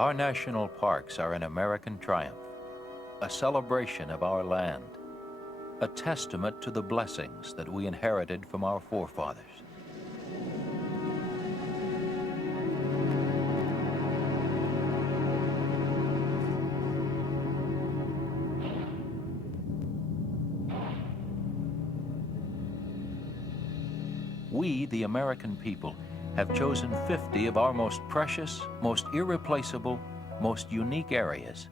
Our national parks are an American triumph, a celebration of our land, a testament to the blessings that we inherited from our forefathers. We, the American people, have chosen 50 of our most precious, most irreplaceable, most unique areas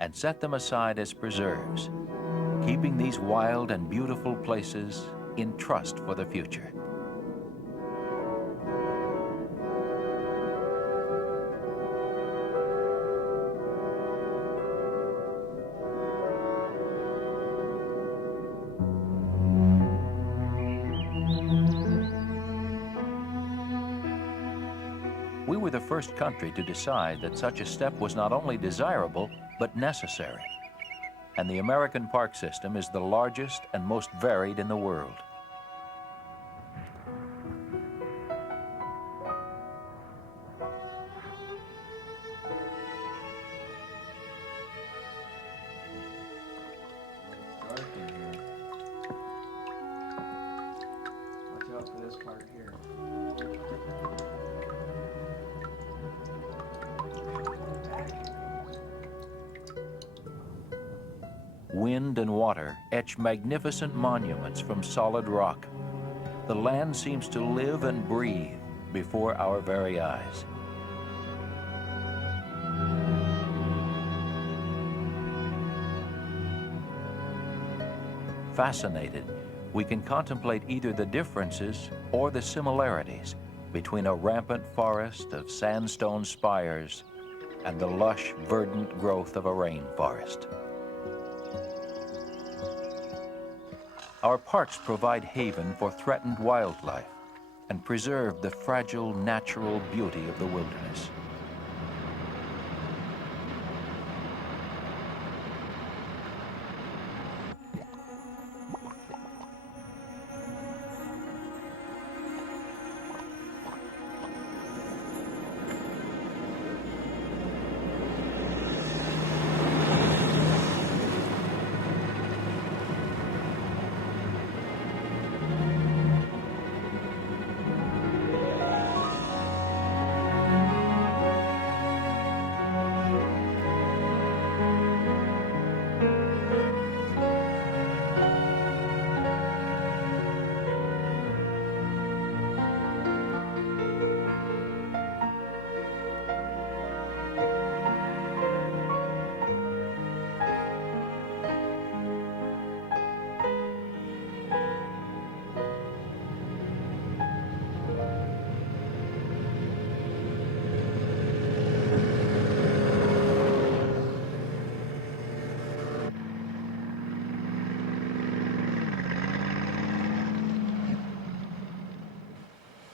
and set them aside as preserves, keeping these wild and beautiful places in trust for the future. We were the first country to decide that such a step was not only desirable, but necessary. And the American park system is the largest and most varied in the world. It's dark in here. Watch out for this part here. Wind and water etch magnificent monuments from solid rock. The land seems to live and breathe before our very eyes. Fascinated, we can contemplate either the differences or the similarities between a rampant forest of sandstone spires and the lush, verdant growth of a rainforest. Our parks provide haven for threatened wildlife and preserve the fragile natural beauty of the wilderness.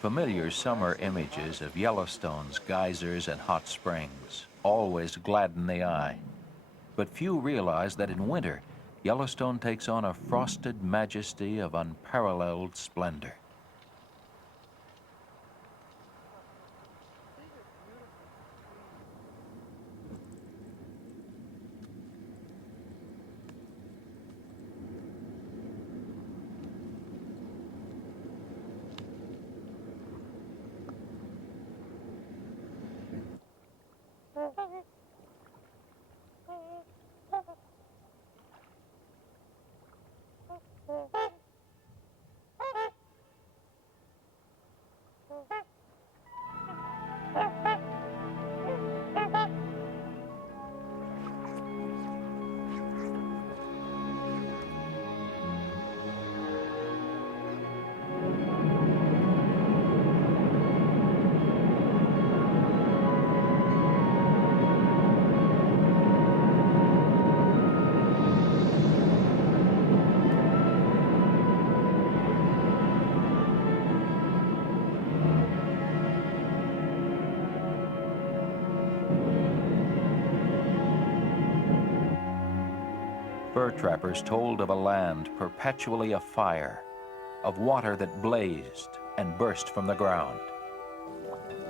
Familiar summer images of Yellowstone's geysers and hot springs always gladden the eye. But few realize that in winter, Yellowstone takes on a frosted majesty of unparalleled splendor. Fur trappers told of a land perpetually afire, of water that blazed and burst from the ground,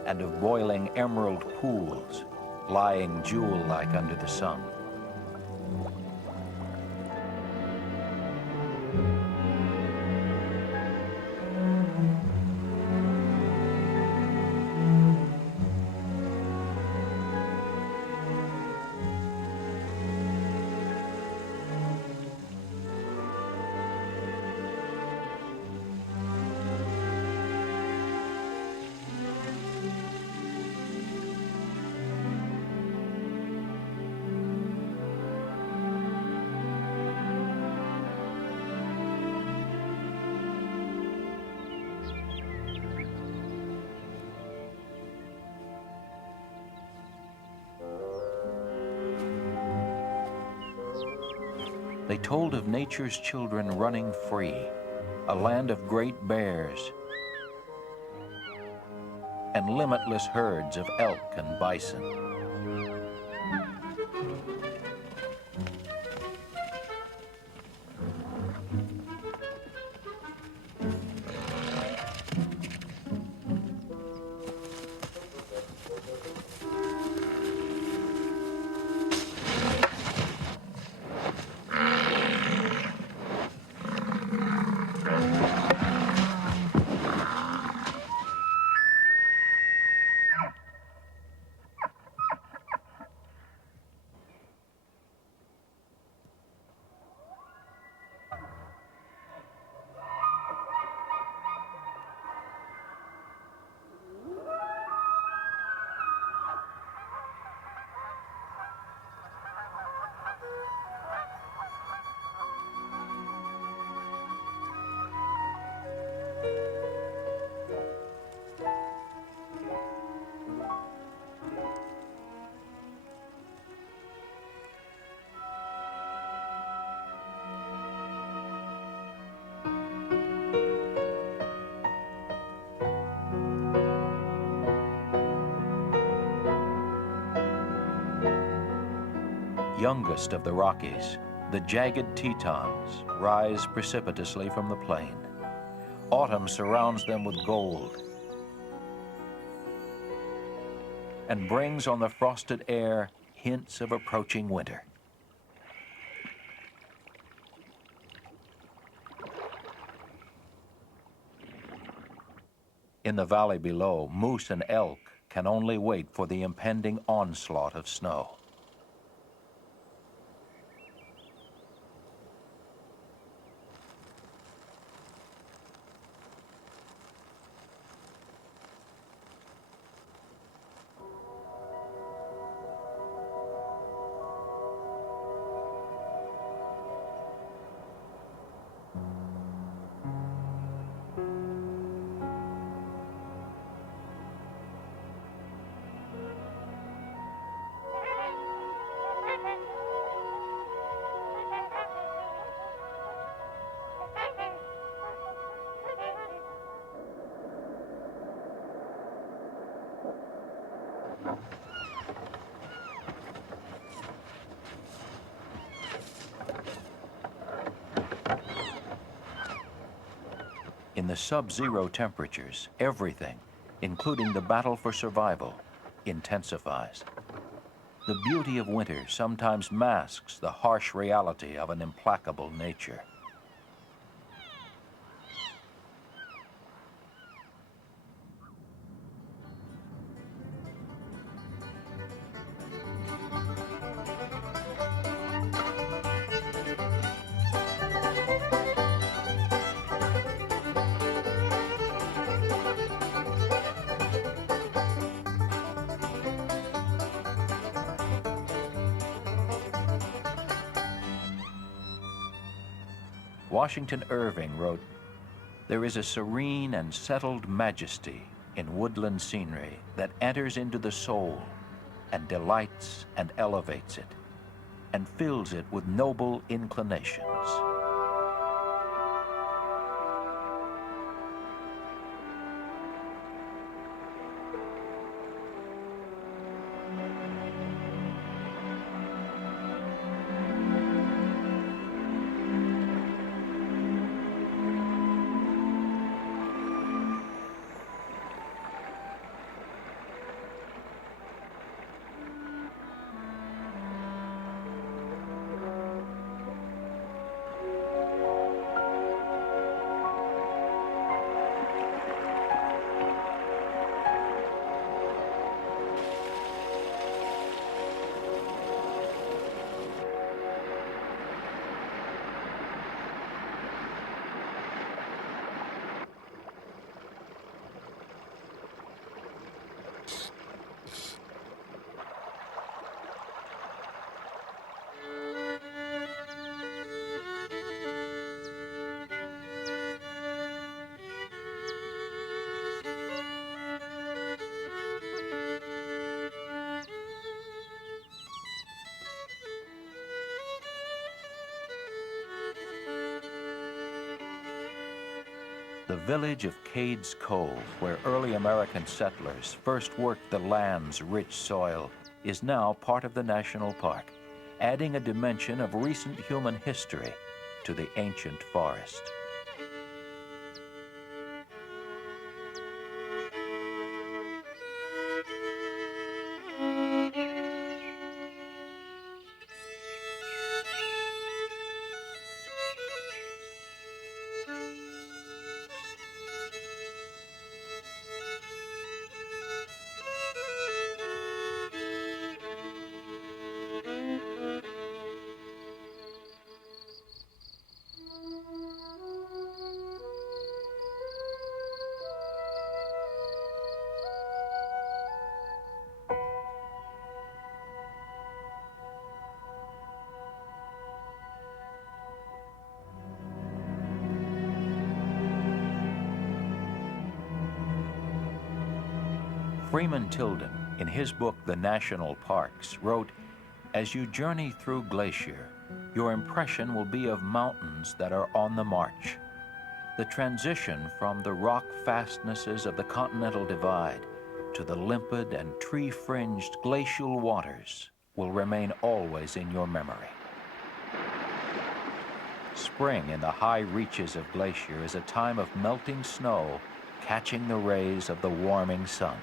and of boiling emerald pools lying jewel-like under the sun. They told of nature's children running free, a land of great bears, and limitless herds of elk and bison. Youngest of the Rockies, the jagged Tetons rise precipitously from the plain. Autumn surrounds them with gold and brings on the frosted air hints of approaching winter. In the valley below, moose and elk can only wait for the impending onslaught of snow. In the sub-zero temperatures, everything, including the battle for survival, intensifies. The beauty of winter sometimes masks the harsh reality of an implacable nature. Washington Irving wrote, "There is a serene and settled majesty in woodland scenery that enters into the soul and delights and elevates it and fills it with noble inclinations." The village of Cades Cove, where early American settlers first worked the land's rich soil, is now part of the national park, adding a dimension of recent human history to the ancient forest. Freeman Tilden, in his book, The National Parks, wrote, "As you journey through Glacier, your impression will be of mountains that are on the march. The transition from the rock fastnesses of the Continental Divide to the limpid and tree-fringed glacial waters will remain always in your memory." Spring in the high reaches of Glacier is a time of melting snow catching the rays of the warming sun.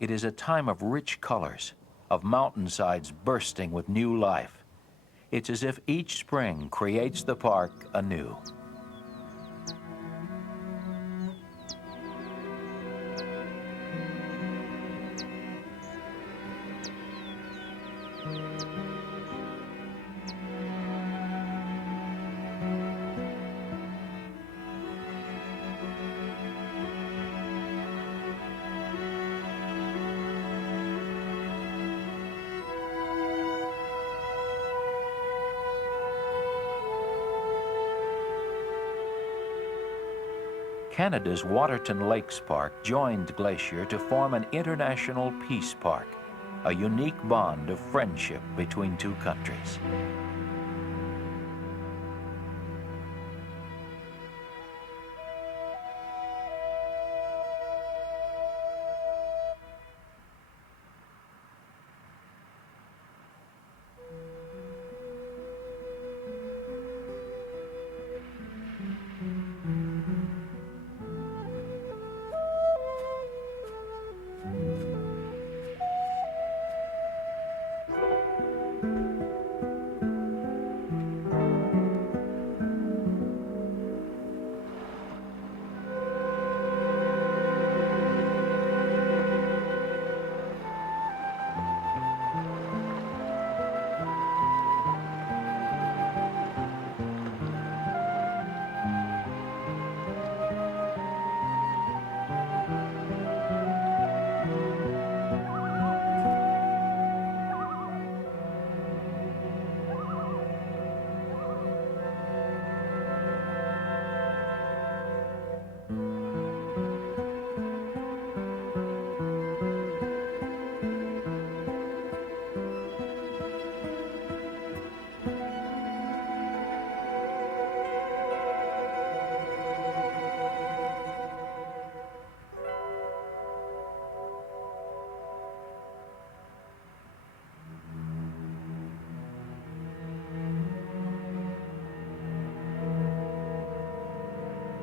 It is a time of rich colors, of mountainsides bursting with new life. It's as if each spring creates the park anew. Canada's Waterton Lakes Park joined Glacier to form an international peace park, a unique bond of friendship between two countries.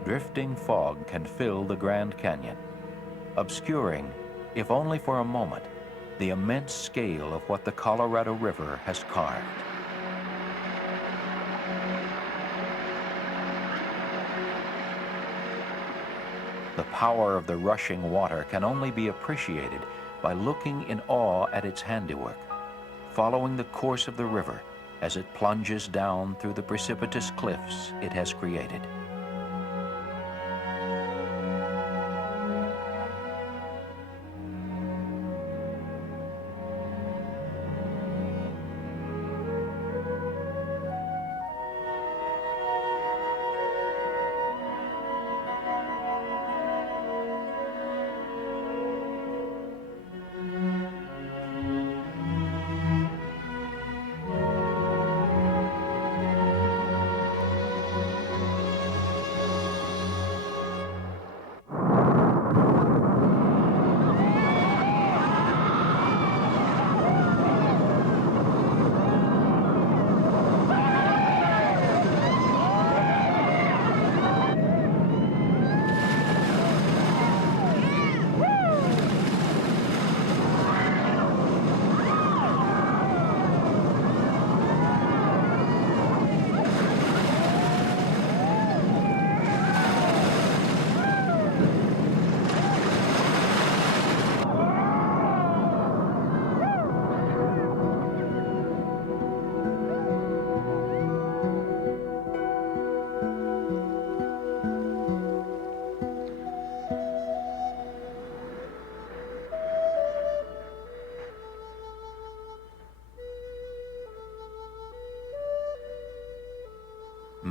Drifting fog can fill the Grand Canyon, obscuring, if only for a moment, the immense scale of what the Colorado River has carved. The power of the rushing water can only be appreciated by looking in awe at its handiwork, following the course of the river as it plunges down through the precipitous cliffs it has created.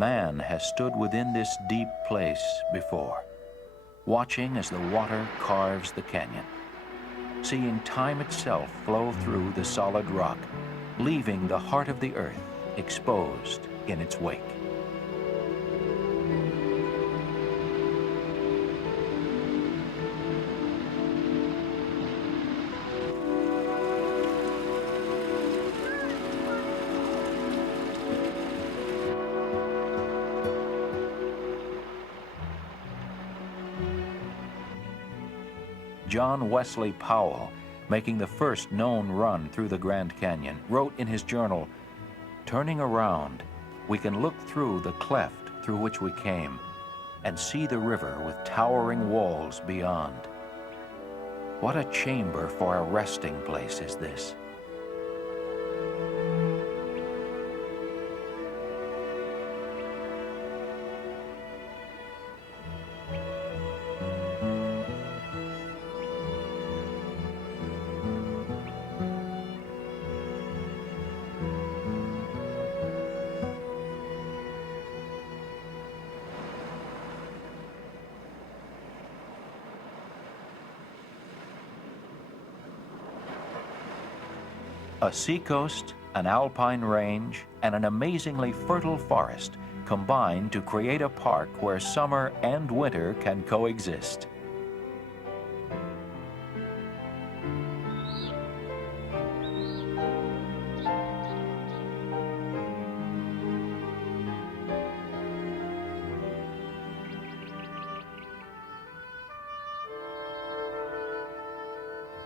man has stood within this deep place before, watching as the water carves the canyon, seeing time itself flow through the solid rock, leaving the heart of the earth exposed in its wake. John Wesley Powell, making the first known run through the Grand Canyon, wrote in his journal, "Turning around, we can look through the cleft through which we came and see the river with towering walls beyond. What a chamber for a resting place is this." A seacoast, an alpine range, and an amazingly fertile forest combine to create a park where summer and winter can coexist.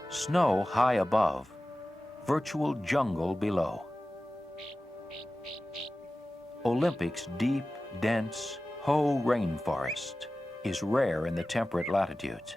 Snow high above, virtual jungle below. Olympic's deep, dense Hoh rainforest is rare in the temperate latitudes.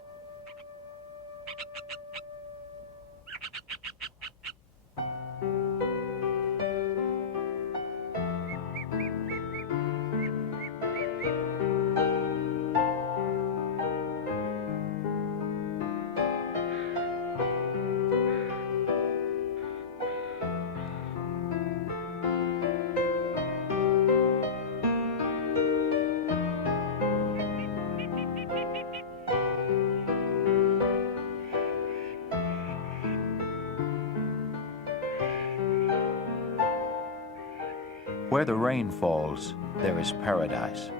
Where the rain falls, there is paradise.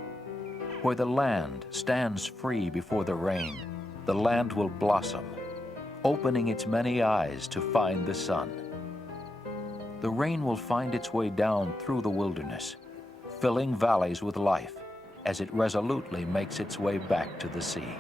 Where the land stands free before the rain, the land will blossom, opening its many eyes to find the sun. The rain will find its way down through the wilderness, filling valleys with life as it resolutely makes its way back to the sea.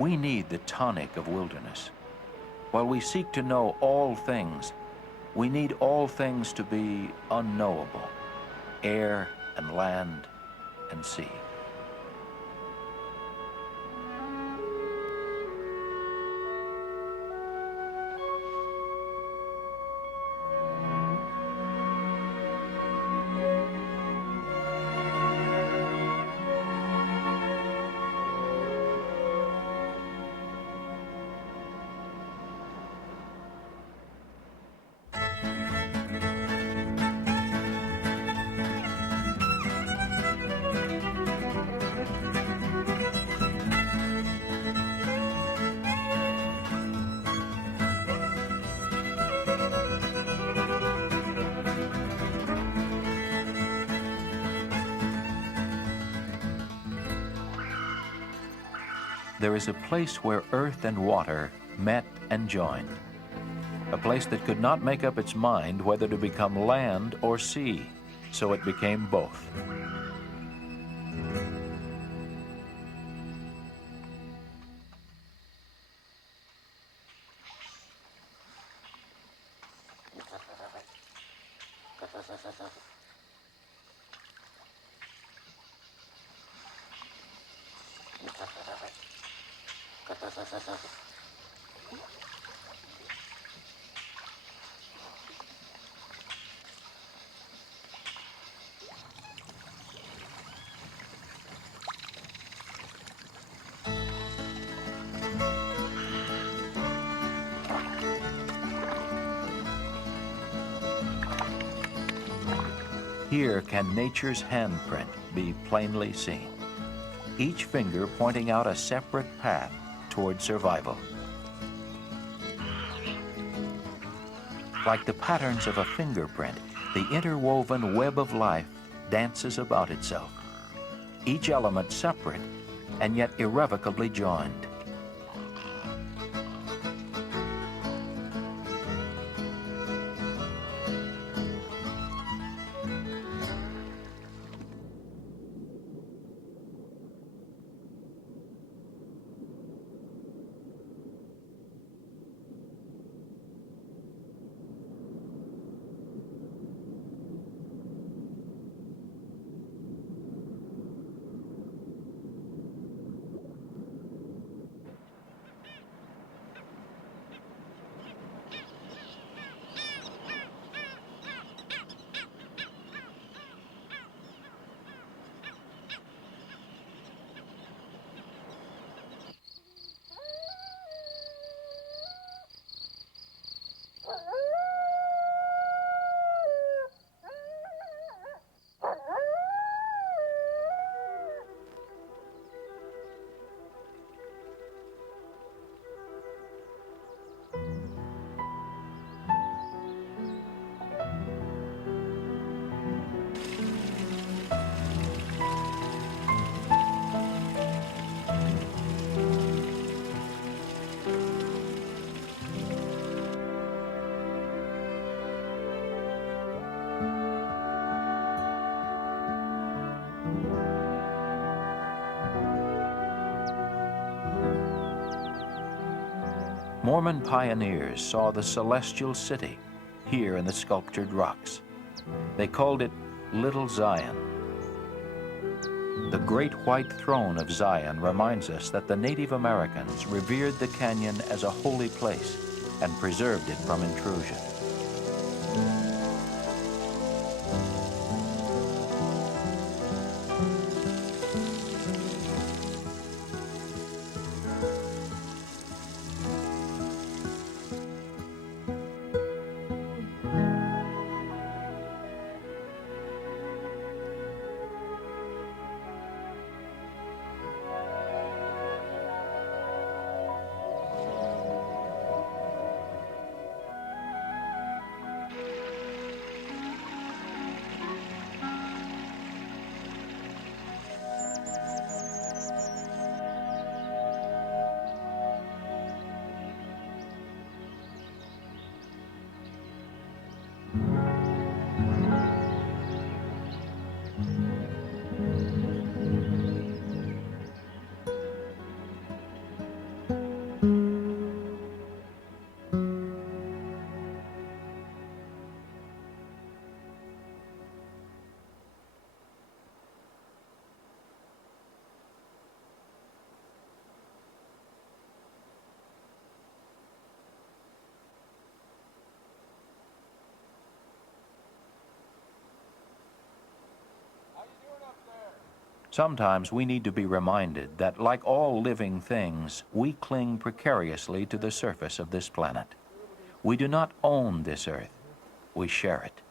We need the tonic of wilderness. While we seek to know all things, we need all things to be unknowable, air and land and sea. there is a place where earth and water met and joined. A place that could not make up its mind whether to become land or sea, so it became both. Here can nature's handprint be plainly seen, each finger pointing out a separate path toward survival. Like the patterns of a fingerprint, the interwoven web of life dances about itself, each element separate and yet irrevocably joined. Mormon pioneers saw the celestial city here in the sculptured rocks. They called it Little Zion. The great white throne of Zion reminds us that the Native Americans revered the canyon as a holy place and preserved it from intrusion. Sometimes we need to be reminded that, like all living things, we cling precariously to the surface of this planet. We do not own this earth, we share it.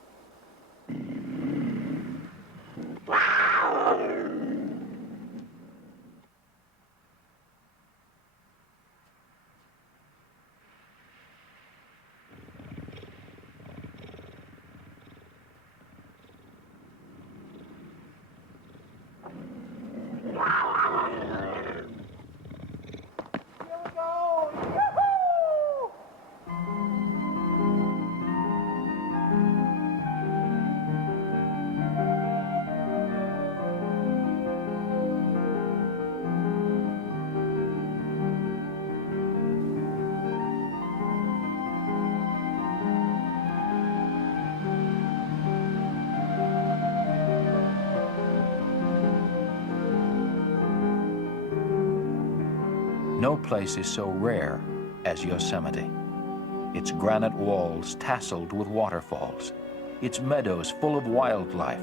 No place is so rare as Yosemite. Its granite walls tasseled with waterfalls, its meadows full of wildlife,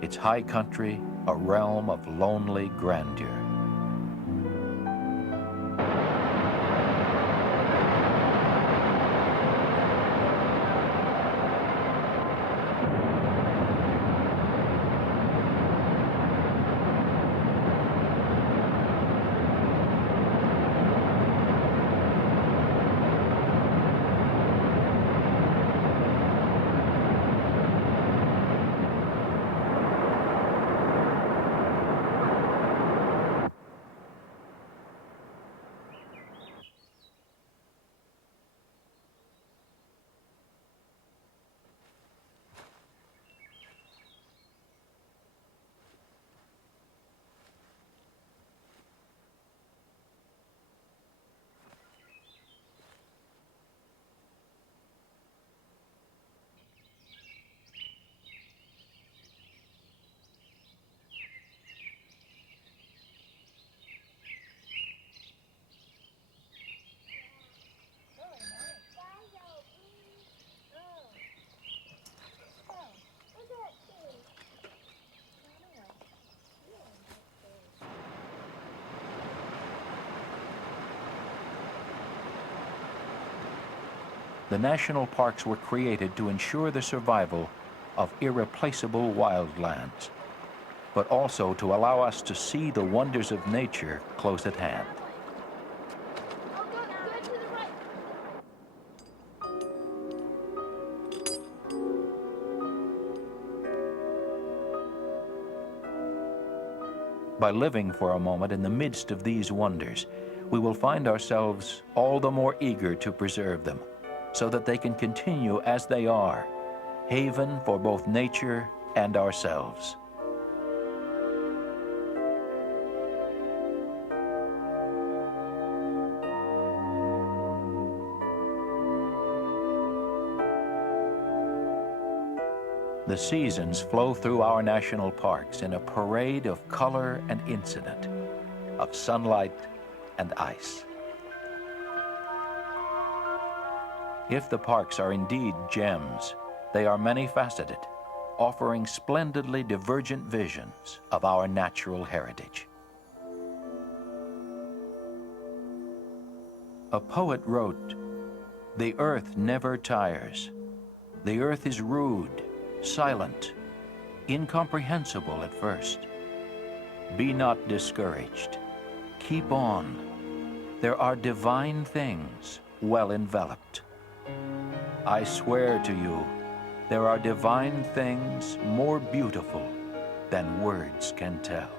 its high country a realm of lonely grandeur. The national parks were created to ensure the survival of irreplaceable wildlands, but also to allow us to see the wonders of nature close at hand. By living for a moment in the midst of these wonders, we will find ourselves all the more eager to preserve them, so that they can continue as they are, haven for both nature and ourselves. The seasons flow through our national parks in a parade of color and incident, of sunlight and ice. If the parks are indeed gems, they are many-faceted, offering splendidly divergent visions of our natural heritage. A poet wrote, "The earth never tires. The earth is rude, silent, incomprehensible at first. Be not discouraged. Keep on. There are divine things well enveloped. I swear to you, there are divine things more beautiful than words can tell."